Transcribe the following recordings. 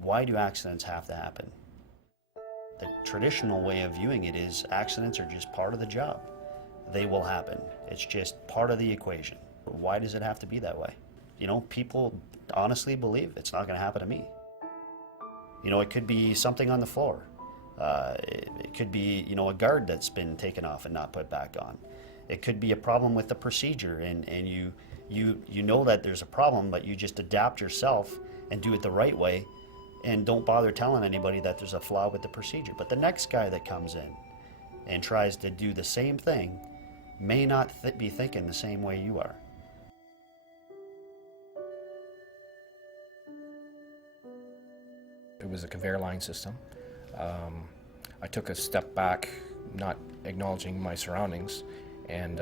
Why do accidents have to happen? The traditional way of viewing it is accidents are just part of the job. They will happen. It's just part of the equation. Why does it have to be that way? You know, people honestly believe it's not going to happen to me. You know, it could be something on the floor. It could be, you know, a guard that's been taken off and not put back on. It could be a problem with the procedure, and you know that there's a problem, but you just adapt yourself and do it the right way and don't bother telling anybody that there's a flaw with the procedure. But the next guy that comes in and tries to do the same thing may not be thinking the same way you are. It was a conveyor line system. I took a step back, not acknowledging my surroundings, and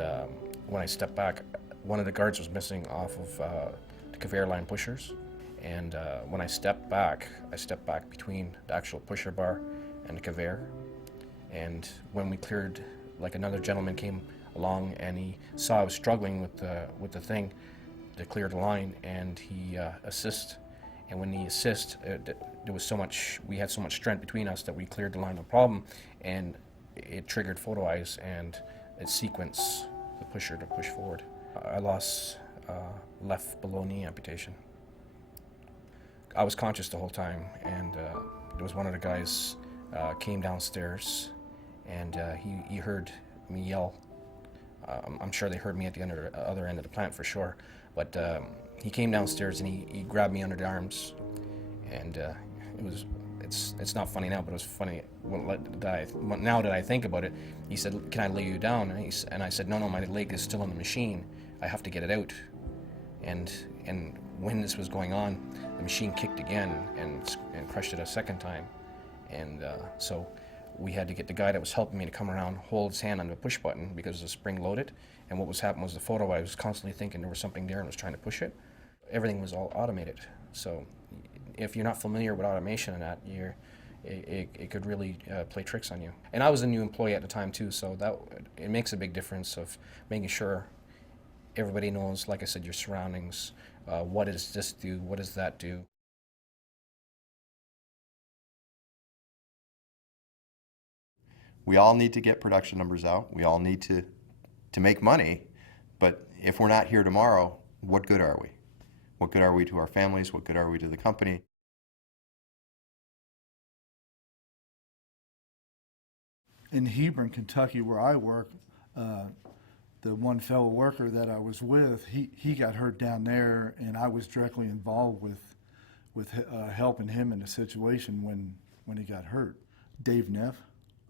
when I stepped back, one of the guards was missing off of the conveyor line pushers. And when I stepped back between the actual pusher bar and the conveyor. And when we cleared, like another gentleman came along and he saw I was struggling with the thing to clear the line, and he assist. And when he assist, there was so much, we had so much strength between us that we cleared the line no problem, and it triggered photo eyes and it sequenced the pusher to push forward. I lost left below knee amputation. I was conscious the whole time, and there was one of the guys came downstairs, and he heard me yell. I'm sure they heard me at the other end of the plant for sure, but he came downstairs and he grabbed me under the arms, and it's not funny now, but it was funny now that I think about it. He said, "Can I lay you down?" And I said, "No, my leg is still in the machine. I have to get it out." And when this was going on, the machine kicked again and crushed it a second time. And so we had to get the guy that was helping me to come around, hold his hand on the push button because the spring loaded. And what was happening was the photo, I was constantly thinking there was something there and was trying to push it. Everything was all automated. So if you're not familiar with automation and that, it could really play tricks on you. And I was a new employee at the time too, so it makes a big difference of making sure everybody knows, like I said, your surroundings. What does this do? What does that do? We all need to get production numbers out. We all need to make money. But if we're not here tomorrow, what good are we? What good are we to our families? What good are we to the company? In Hebron, Kentucky, where I work, the one fellow worker that I was with, he got hurt down there, and I was directly involved with helping him in the situation when he got hurt. Dave Neff.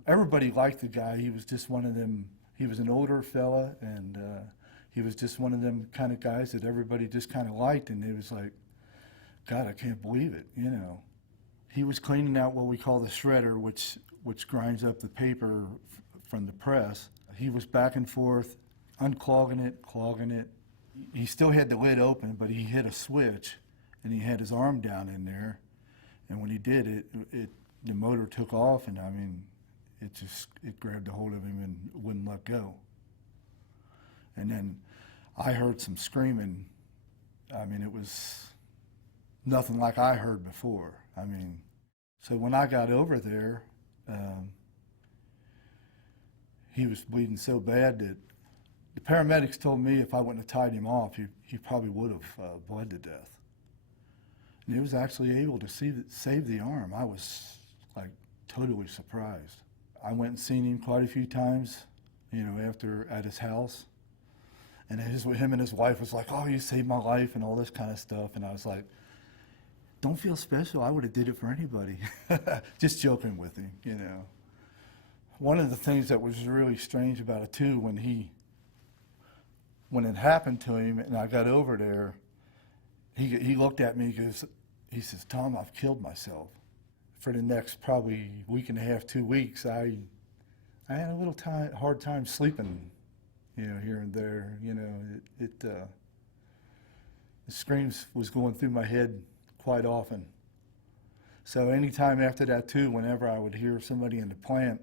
Everybody liked the guy. He was just one of them. He was an older fella, and he was just one of them kind of guys that everybody just kind of liked, and it was like, God, I can't believe it, you know. He was cleaning out what we call the shredder, which grinds up the paper from the press. He was back and forth, unclogging it, clogging it. He still had the lid open, but he hit a switch, and he had his arm down in there. And when he did it, the motor took off, and I mean, it grabbed a hold of him and wouldn't let go. And then I heard some screaming. I mean, it was nothing like I heard before. I mean, so when I got over there, he was bleeding so bad that the paramedics told me if I wouldn't have tied him off, he probably would have bled to death. And he was actually able to save the arm. I was like totally surprised. I went and seen him quite a few times, you know, at his house. And him and his wife was like, "Oh, you saved my life," and all this kind of stuff. And I was like, "Don't feel special. I would have did it for anybody." Just joking with him, you know. One of the things that was really strange about it too, when it happened to him and I got over there, he looked at me because he says, "Tom, I've killed myself." For the next probably week and a half, 2 weeks, I had a little hard time sleeping, you know, here and there. You know, the screams was going through my head quite often. So anytime after that too, whenever I would hear somebody in the plant,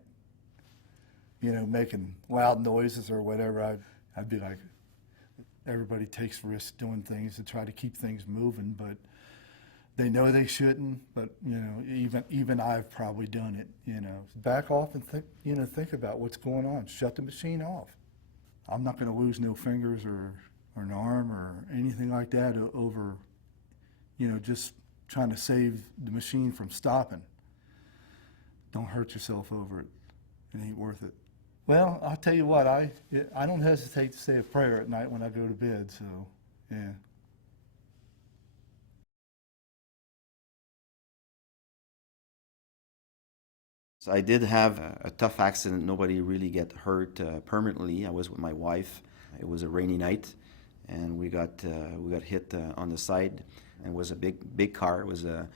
you know, making loud noises or whatever, I'd be like, everybody takes risks doing things to try to keep things moving, but They know they shouldn't, but you know, even I've probably done it. You know, back off and think about what's going on. Shut the machine off. I'm not going to lose no fingers or an arm or anything like that over, you know, just trying to save the machine from stopping. Don't hurt yourself over it. It ain't worth it. Well, I'll tell you what, I don't hesitate to say a prayer at night when I go to bed, so, yeah. So I did have a tough accident. Nobody really get hurt permanently. I was with my wife. It was a rainy night, and we got hit on the side. It was a big car. It was a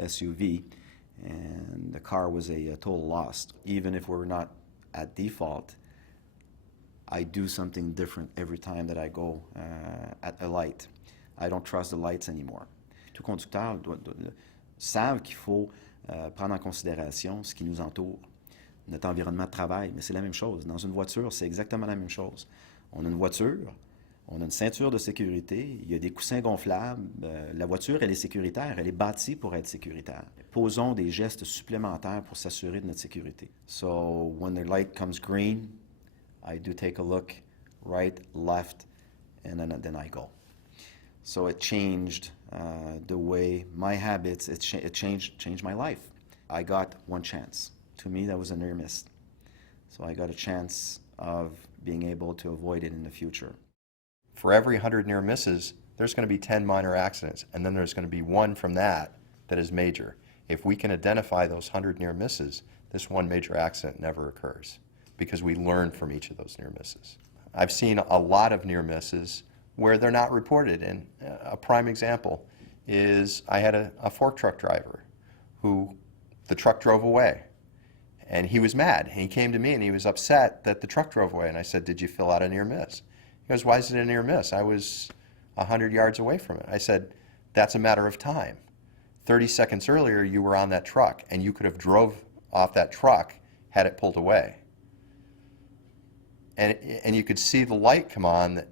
SUV, and the car was a total loss. Even if we're not at default, I do something different every time that I go at a light. I don't trust the lights anymore. Tout conducteur savent qu'il faut prendre en considération ce qui nous entoure, notre environnement de travail, mais c'est la même chose. Dans une voiture, c'est exactement la même chose. On a une voiture, on a une ceinture de sécurité, il y a des coussins gonflables. La voiture, elle est sécuritaire, elle est bâtie pour être sécuritaire. Posons des gestes supplémentaires pour s'assurer de notre sécurité. So, when the light comes green, I do take a look right, left, and then I go. So it changed the way my habits, it changed my life. I got one chance. To me, that was a near miss. So I got a chance of being able to avoid it in the future. For every 100 near misses, there's going to be 10 minor accidents, and then there's going to be one from that is major. If we can identify those 100 near misses, this one major accident never occurs because we learn from each of those near misses. I've seen a lot of near misses where they're not reported, and a prime example is I had a fork truck driver who the truck drove away, and he was mad. He came to me and he was upset that the truck drove away, and I said, "Did you fill out a near miss?" He goes, "Why is it a near miss? I was 100 yards away from it." I said, "That's a matter of time. 30 seconds earlier you were on that truck, and you could have drove off that truck had it pulled away." And you could see the light come on that,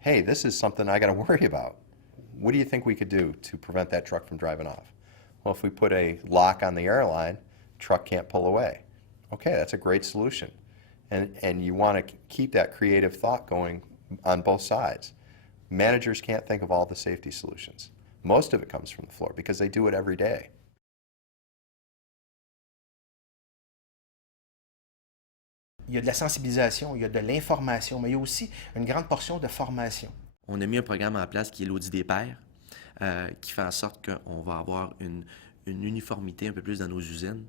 hey, this is something I got to worry about. What do you think we could do to prevent that truck from driving off? Well, if we put a lock on the airline, truck can't pull away. Okay, that's a great solution. And you want to keep that creative thought going on both sides. Managers can't think of all the safety solutions. Most of it comes from the floor because they do it every day. Il y a de la sensibilisation, il y a de l'information, mais il y a aussi une grande portion de formation. On a mis un programme en place qui est l'audit des pairs, qui fait en sorte qu'on va avoir une uniformité un peu plus dans nos usines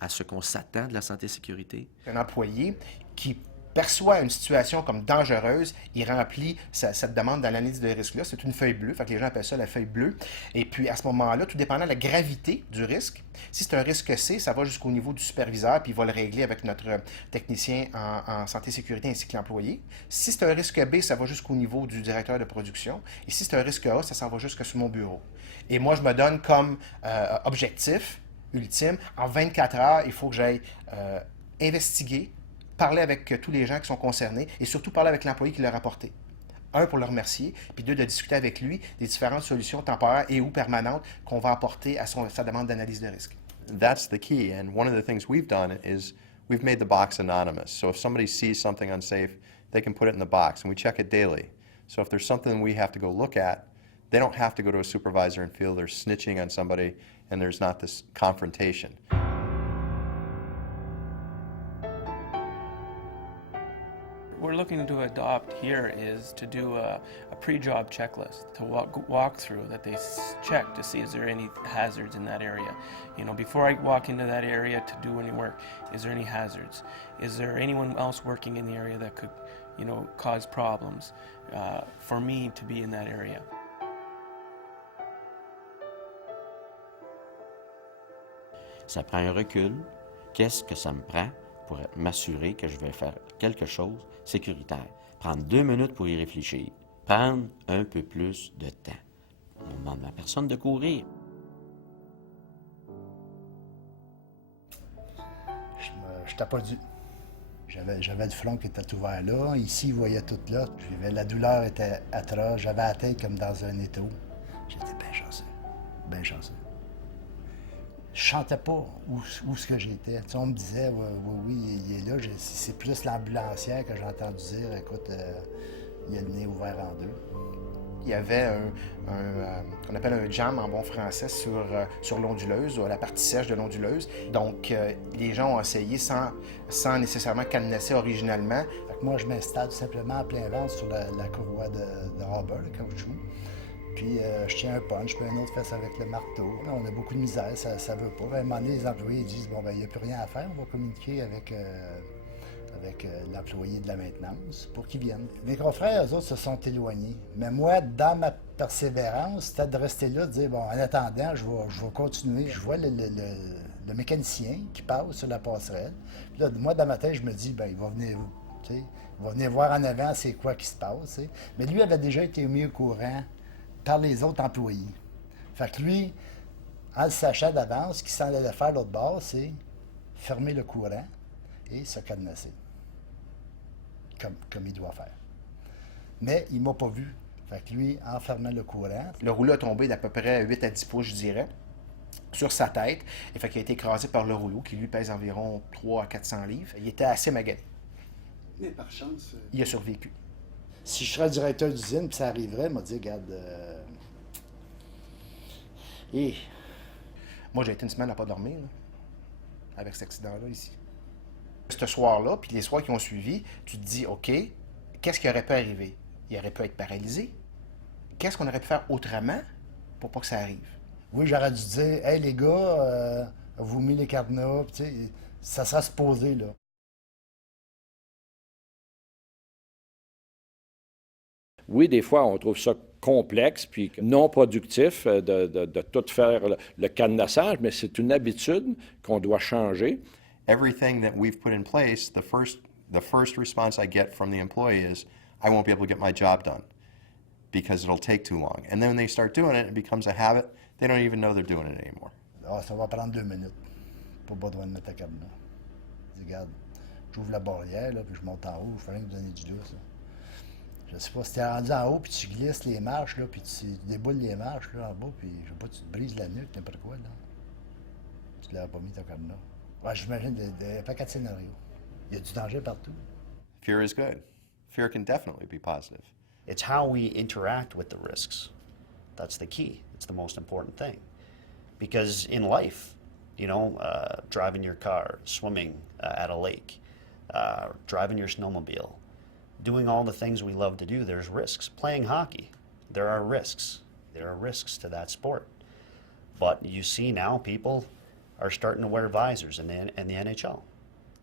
à ce qu'on s'attend de la santé-sécurité. Un employé qui perçoit une situation comme dangereuse, il remplit cette demande dans l'analyse de risque-là. C'est une feuille bleue, fait que les gens appellent ça la feuille bleue. Et puis à ce moment-là, tout dépendant de la gravité du risque, si c'est un risque C, ça va jusqu'au niveau du superviseur, puis il va le régler avec notre technicien en santé-sécurité ainsi que l'employé. Si c'est un risque B, ça va jusqu'au niveau du directeur de production. Et si c'est un risque A, ça s'en va jusque sur mon bureau. Et moi, je me donne comme objectif ultime, en 24 heures, il faut que j'aille investiguer, parler avec tous les gens qui sont concernés et surtout parler avec l'employé qui l'a rapporté. Un, pour le remercier, puis deux, de discuter avec lui des différentes solutions temporaires et ou permanentes qu'on va apporter à sa demande d'analyse de risque. That's the key, and one of the things we've done is we've made the box anonymous. So if somebody sees something unsafe, they can put it in the box, and we check it daily. So if there's something we have to go look at, they don't have to go to a supervisor and feel they're snitching on somebody and there's not this confrontation. We're looking to adopt here is to do a pre-job checklist to walk through that they check to see is there any hazards in that area. You know, before I walk into that area to do any work, is there any hazards? Is there anyone else working in the area that could, you know, cause problems for me to be in that area? Ça prend un recul. Qu'est-ce que ça me prend pour m'assurer que je vais faire quelque chose sécuritaire? Prendre 2 minutes pour y réfléchir. Prendre un peu plus de temps. On ne demande à personne de courir. Je n'étais pas dû. J'avais le front qui était ouvert là. Ici, vous voyez tout là. La douleur était atroce. J'avais la tête comme dans un étau. J'étais bien chanceux. bien chanceux. Je chantais pas où ce que j'étais. Tu sais, on me disait, oui, il est là. C'est plus l'ambulancière que j'ai entendu dire, écoute, il a le nez ouvert en deux. Il y avait qu'on appelle un jam en bon français sur l'onduleuse, ou la partie sèche de l'onduleuse. Donc, les gens ont essayé sans nécessairement cadenasser originalement. Fait que moi, je m'installe tout simplement en plein ventre sur la courroie de rubber, le caoutchouc. Puis, je tiens un punch, puis un autre fait ça avec le marteau. On a beaucoup de misère, ça ne veut pas. À un moment donné, les employés disent, bon, ben il n'y a plus rien à faire, on va communiquer avec l'employé de la maintenance pour qu'ils viennent. Mes confrères, eux autres, se sont éloignés. Mais moi, dans ma persévérance, c'était de rester là, de dire, bon, en attendant, je vais continuer. Je vois le mécanicien qui passe sur la passerelle. Puis là, moi, dans ma tête, je me dis, ben il va venir où? Tu sais, il va venir voir en avant c'est quoi qui se passe. Tu sais. Mais lui avait déjà été mis au courant par les autres employés. Fait que lui, en le sachant d'avance, ce qu'il s'en allait faire l'autre bord, c'est fermer le courant et se cadenasser. Comme il doit faire. Mais il ne m'a pas vu. Fait que lui, en fermant le courant... Le rouleau a tombé d'à peu près 8 à 10 pouces, je dirais, sur sa tête. Et fait qu'il a été écrasé par le rouleau, qui lui pèse environ 300 à 400 livres. Il était assez magané. Mais par chance... Il a survécu. Si je serais directeur d'usine, puis ça arriverait, il m'a dit, regarde... Moi, j'ai été une semaine à pas dormir, là, avec cet accident-là ici. Ce soir-là, puis les soirs qui ont suivi, tu te dis, OK, qu'est-ce qui aurait pu arriver? Il aurait pu être paralysé. Qu'est-ce qu'on aurait pu faire autrement pour pas que ça arrive? Oui, j'aurais dû dire, hey les gars, vous mis les cadenas, tu sais, ça serait se poser, là. Oui, des fois, on trouve ça complexe puis non productif de tout faire le cadenassage, mais c'est une habitude qu'on doit changer. Everything that we've put in place, the first response I get from the employee is, I won't be able to get my job done because it'll take too long. And then when they start doing it, it becomes a habit. They don't even know they're doing it anymore. Ah, ça va prendre 2 minutes pour pas devoir mettre ta cadenas. Je dis, regarde, j'ouvre la barrière, là, puis je monte en haut, je fais rien que donner du lousse. Je sais pas, si t'es rendu en haut, puis tu glisses les marches, là, puis tu déboules les marches, là, en bas, puis je sais pas, tu te brises la nuque, n'importe quoi, là. Tu l'avais pas mis ta cadenas. Ouais, j'imagine des paquets de scénarios. Il y a du danger partout. Fear is good. Fear can definitely be positive. It's how we interact with the risks. That's the key. It's the most important thing. Because in life, driving your car, swimming at a lake, driving your snowmobile, doing all the things we love to do, there's risks. Playing hockey, there are risks. There are risks to that sport. But you see now people are starting to wear visors in the NHL.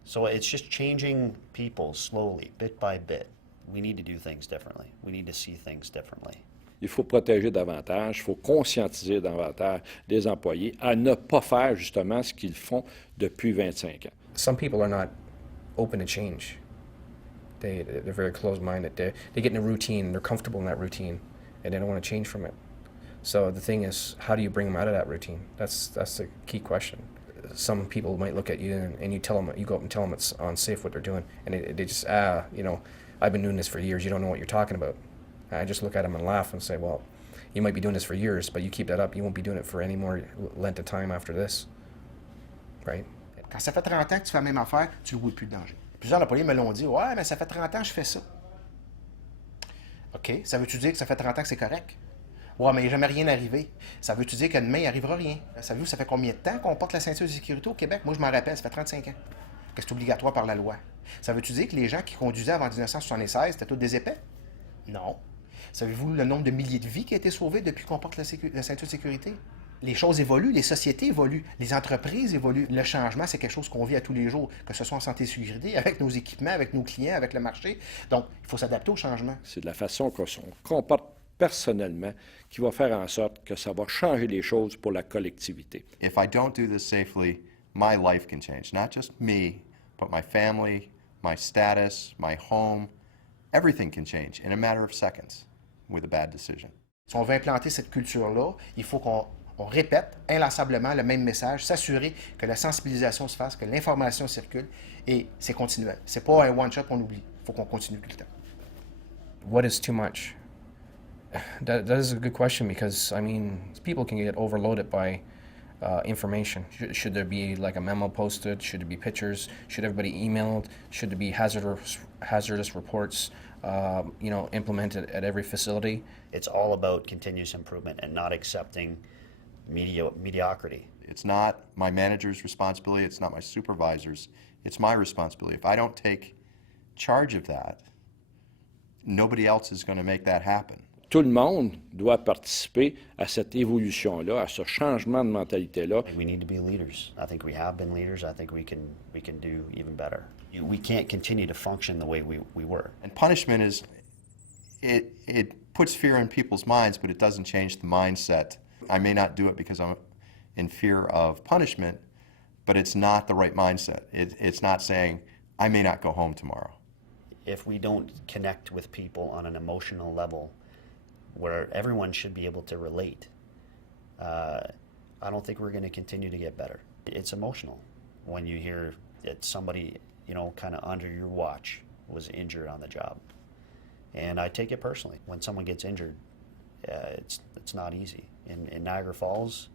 So it's just changing people slowly, bit by bit. We need to do things differently. We need to see things differently. Il faut protéger davantage, il faut conscientiser davantage les employés à ne pas faire justement ce qu'ils font depuis 25 ans. Some people are not open to change. They're very closed-minded. They get in a routine, they're comfortable in that routine, and they don't want to change from it. So the thing is, how do you bring them out of that routine? That's the key question. Some people might look at you and you tell them, you go up and tell them it's unsafe what they're doing, and they just, I've been doing this for years, you don't know what you're talking about. And I just look at them and laugh and say, well, you might be doing this for years, but you keep that up, you won't be doing it for any more length of time after this, right? Quand ça fait 30 ans que tu fais la même affaire, tu ne roules plus de danger. Plusieurs employés me l'ont dit, ouais, mais ça fait 30 ans que je fais ça. OK, ça veut-tu dire que ça fait 30 ans que c'est correct? Ouais, mais il n'est jamais rien arrivé. Ça veut-tu dire que demain, il n'arrivera rien? Savez-vous, ça fait combien de temps qu'on porte la ceinture de sécurité au Québec? Moi, je m'en rappelle, ça fait 35 ans que c'est obligatoire par la loi. Ça veut-tu dire que les gens qui conduisaient avant 1976, c'était tous des épais? Non. Savez-vous le nombre de milliers de vies qui a été sauvées depuis qu'on porte la ceinture de sécurité? Les choses évoluent, les sociétés évoluent, les entreprises évoluent. Le changement, c'est quelque chose qu'on vit à tous les jours, que ce soit en santé et sécurité, avec nos équipements, avec nos clients, avec le marché. Donc, il faut s'adapter au changement. C'est de la façon qu'on se comporte personnellement qui va faire en sorte que ça va changer les choses pour la collectivité. If I don't do this safely, my life can change. Not just me, but my family, my status, my home. Everything can change in a matter of seconds with a bad decision. Si on veut implanter cette culture-là, il faut qu'on répète inlassablement le même message, s'assurer que la sensibilisation se fasse, que l'information circule, et c'est continuel. C'est pas un one-shot qu'on oublie. Il faut qu'on continue tout le temps. What is too much? That is a good question because, I mean, people can get overloaded by information. Should there be like a memo posted? Should there be pictures? Should everybody emailed? Should there be hazardous reports, implemented at every facility? It's all about continuous improvement and not accepting mediocrity. It's not my manager's responsibility, it's not my supervisor's, it's my responsibility. If I don't take charge of that, nobody else is going to make that happen. Tout le monde doit participer à cette évolution-là, à ce changement de mentalité-là. We need to be leaders. I think we have been leaders. I think we can do even better. We can't continue to function the way we were. And punishment is, it puts fear in people's minds, but it doesn't change the mindset. I may not do it because I'm in fear of punishment, but it's not the right mindset. It's not saying, I may not go home tomorrow. If we don't connect with people on an emotional level where everyone should be able to relate, I don't think we're going to continue to get better. It's emotional when you hear that somebody, kind of under your watch was injured on the job. And I take it personally. When someone gets injured, it's not easy. In Niagara Falls,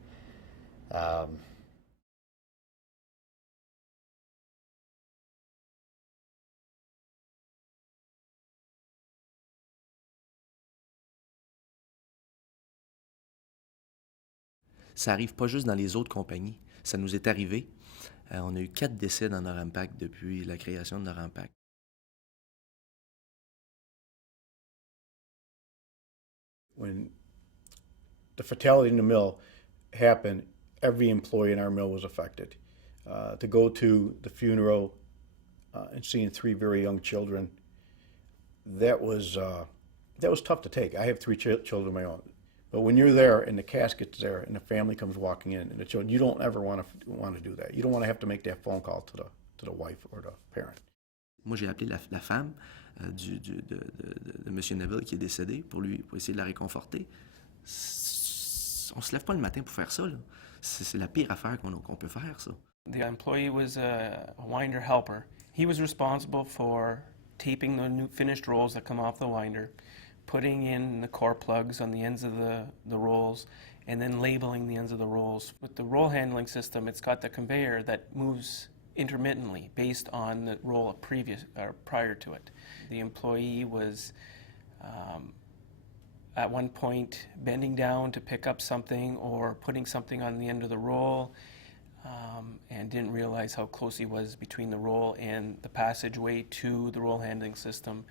Ça arrive pas juste dans les autres compagnies. Ça nous est arrivé. On a eu 4 décès dans Norampac depuis la création de Norampac. When the fatality in the mill happened, every employee in our mill was affected. To go to the funeral and seeing 3 very young children, that was tough to take. I have 3 children of my own. But when you're there and the casket's there and the family comes walking in and the children, you don't ever want to do that. You don't want to have to make that phone call to the wife or the parent. Moi, j'ai appelé la femme de M. Neville qui est décédé pour essayer de la réconforter. On se lève pas le matin pour faire ça, là. C'est la pire affaire qu'on peut faire, ça. The employee was a winder helper. He was responsible for taping the new finished rolls that come off the winder, putting in the core plugs on the ends of the rolls, and then labeling the ends of the rolls. With the roll handling system, it's got the conveyor that moves intermittently based on the roll prior to it. The employee was at one point bending down to pick up something or putting something on the end of the roll, and didn't realize how close he was between the roll and the passageway to the roll handling system,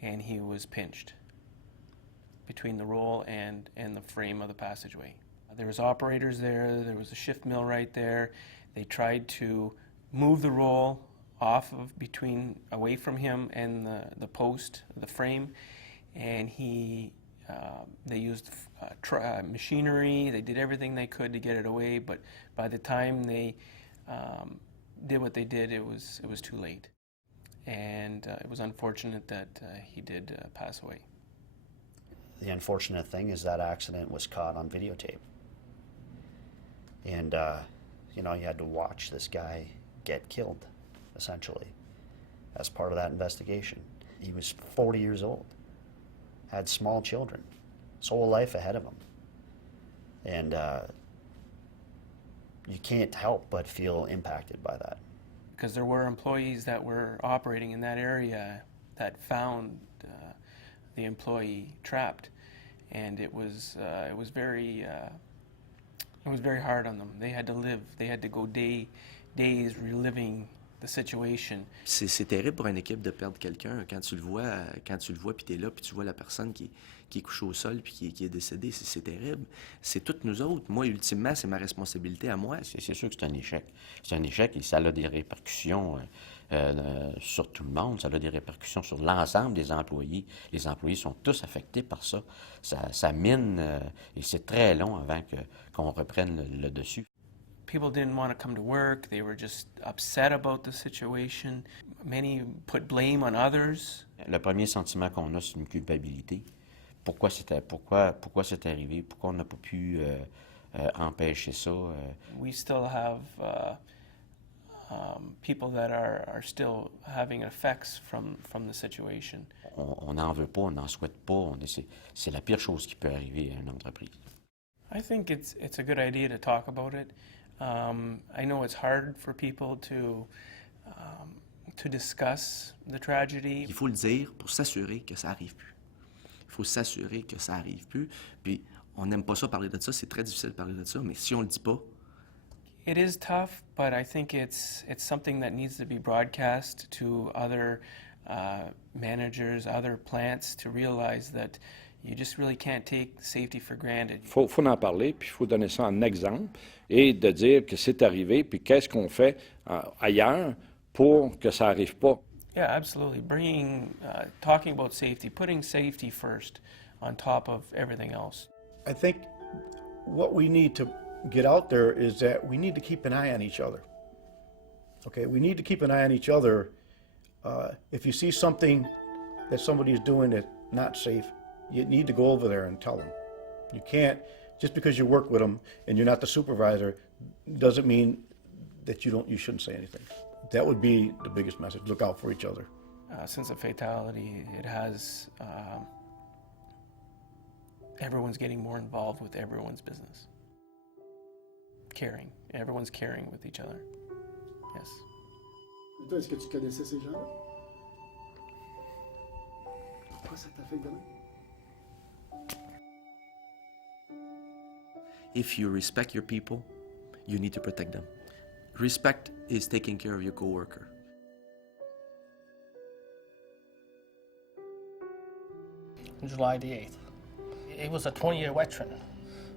and he was pinched between the roll and the frame of the passageway. There was operators there was a shift mill right there. They tried to move the roll away from him and the post, the frame, and they used machinery. They did everything they could to get it away, but by the time they did what they did, it was too late. And it was unfortunate that he did pass away. The unfortunate thing is that accident was caught on videotape. And, you had to watch this guy get killed, essentially, as part of that investigation. He was 40 years old, had small children, his whole life ahead of him. And you can't help but feel impacted by that. Because there were employees that were operating in that area that found the employee trapped, and it was very hard on them. They had to go days reliving the situation. C'est terrible pour une équipe de perdre quelqu'un quand tu le vois puis t'es là puis tu vois la personne qui est couchée au sol puis qui est décédée. C'est terrible. C'est toutes nous autres. Moi, ultimement, c'est ma responsabilité à moi. C'est sûr que c'est un échec. C'est un échec et ça a des répercussions sur tout le monde. Ça a des répercussions sur l'ensemble des employés. Les employés sont tous affectés par ça. Ça mine et c'est très long avant qu'on reprenne le dessus. People didn't want to come to work. They were just upset about the situation. Many put blame on others. Le premier sentiment qu'on a, c'est une culpabilité. Pourquoi c'est arrivé? Pourquoi on n'a pas pu empêcher ça? We still have people that are still having effects from the situation. On n'en veut pas, on n'en souhaite pas. C'est la pire chose qui peut arriver à une entreprise. I think it's a good idea to talk about it. I know it's hard for people to discuss the tragedy. Il faut le dire pour s'assurer que ça arrive plus. Il faut s'assurer que ça arrive plus. Puis on n'aime pas ça parler de ça, c'est très difficile de parler de ça, mais si on le dit pas, It is tough, but I think it's something that needs to be broadcast to other managers, other plants, to realize that you just really can't take safety for granted. Faut en parler, puis il faut donner ça en exemple et de dire que c'est arrivé, puis qu'est-ce qu'on fait ailleurs pour que ça n'arrive pas. Yeah, absolutely. Talking about safety, putting safety first on top of everything else. I think what we need to get out there is that we need to keep an eye on each other. Okay, we need to keep an eye on each other. If you see something that somebody is doing that's not safe, you need to go over there and tell them. You can't, just because you work with them and you're not the supervisor, doesn't mean that you shouldn't say anything. That would be the biggest message. Look out for each other. Since a fatality, it has everyone's getting more involved with everyone's business. Caring. Everyone's caring with each other. Yes. Toi, est-ce que tu connaissais ces gens-là? Pourquoi ça t'affecte de même? if you respect your people, you need to protect them. Respect is taking care of your coworker. July the 8th. He was a 20-year veteran.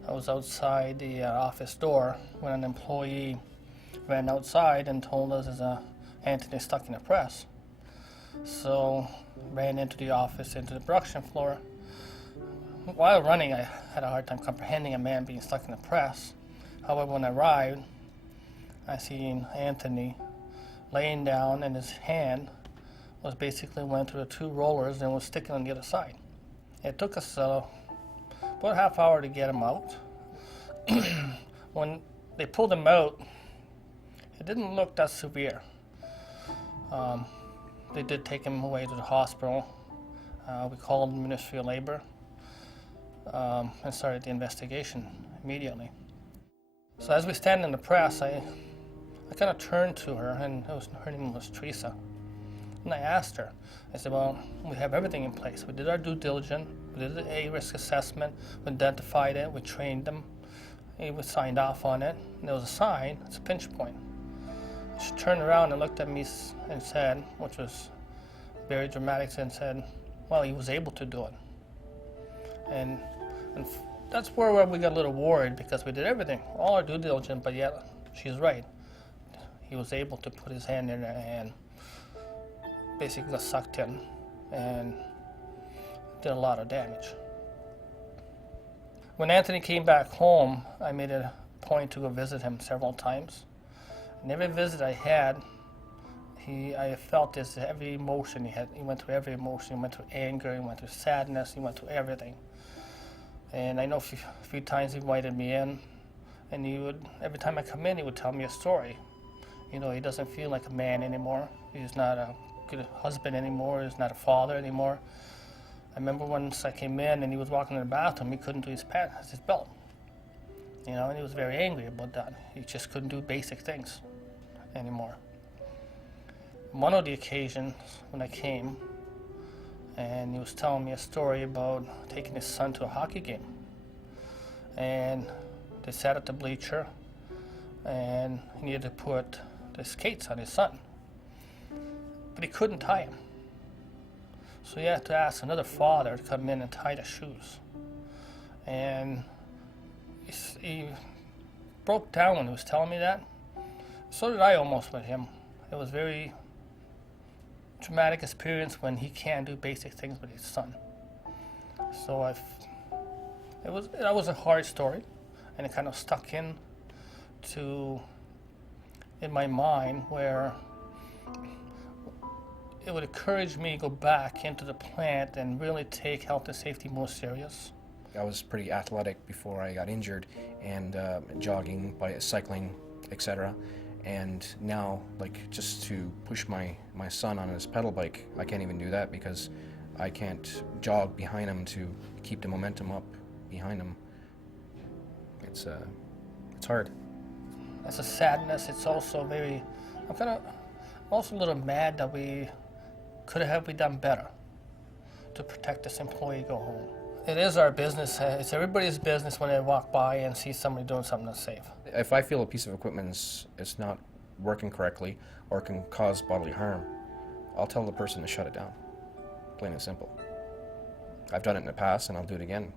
I was outside the office door when an employee ran outside and told us Anthony's stuck in a press. So ran into the office, into the production floor. While running, I had a hard time comprehending a man being stuck in a press. However, when I arrived, I seen Anthony laying down, and his hand was basically went through the two rollers and was sticking on the other side. It took us about a half hour to get him out. When they pulled him out, it didn't look that severe. They did take him away to the hospital. We called the Ministry of Labor and started the investigation immediately. So as we stand in the press, I kind of turned to her, and her name was Teresa. And I asked her, I said, well, we have everything in place. We did our due diligence, we did a risk assessment, we identified it, we trained them, we signed off on it, and there was a sign, it's a pinch point. She turned around and looked at me and said, which was very dramatic, and said, well, he was able to do it. And that's where we got a little worried, because we did everything, all our due diligence, but yet she's right. He was able to put his hand in there and basically got sucked in and did a lot of damage. When Anthony came back home, I made a point to go visit him several times. And every visit I had, I felt this every emotion he had. He went through every emotion. He went through anger, he went through sadness, he went through everything. And I know a few times he invited me in, and he would, every time I come in, he would tell me a story. You know, he doesn't feel like a man anymore. He's not a good husband anymore. He's not a father anymore. I remember once I came in and he was walking in the bathroom, he couldn't do his pants, his belt. You know, and he was very angry about that. He just couldn't do basic things anymore. One of the occasions when I came, and he was telling me a story about taking his son to a hockey game. And they sat at the bleacher, and he needed to put the skates on his son. But he couldn't tie him. So he had to ask another father to come in and tie the shoes. And he broke down when he was telling me that. So did I almost with him. It was very traumatic experience when he can't do basic things with his son. So that was a hard story, and it kind of stuck in my mind, where it would encourage me to go back into the plant and really take health and safety more serious. I was pretty athletic before I got injured, and jogging, cycling, etc. And now, like, just to push my son on his pedal bike, I can't even do that because I can't jog behind him to keep the momentum up behind him. It's hard. It's a sadness. It's also very, I'm also a little mad that we done better to protect this employee go home. It is our business. It's everybody's business when they walk by and see somebody doing something unsafe. If I feel a piece of equipment is not working correctly or can cause bodily harm, I'll tell the person to shut it down. Plain and simple. I've done it in the past and I'll do it again.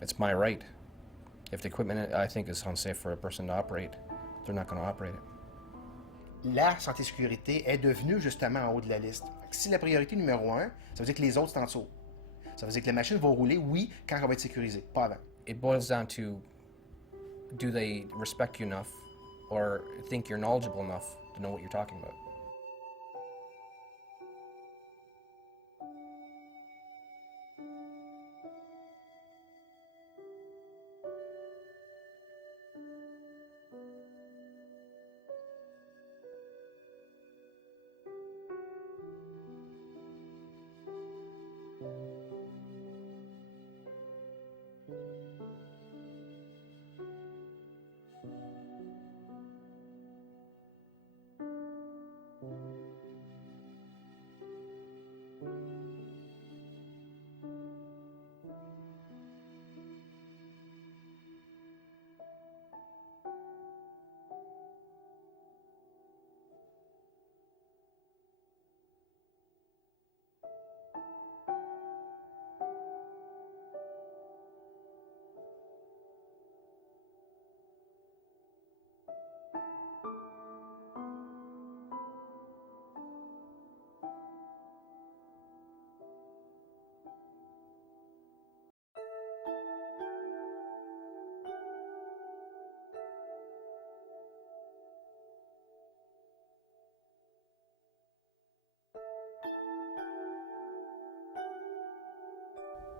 It's my right. If the equipment I think is unsafe for a person to operate, they're not going to operate it. La santé-sécurité est devenue justement en haut de la liste. Si la priorité numéro 1, ça veut dire que les autres sont en dessous. Ça veut dire que la machine va rouler, oui, quand elle va être sécurisée, pas avant. It boils down to, do they respect you enough or think you're knowledgeable enough to know what you're talking about?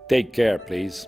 Take care, please.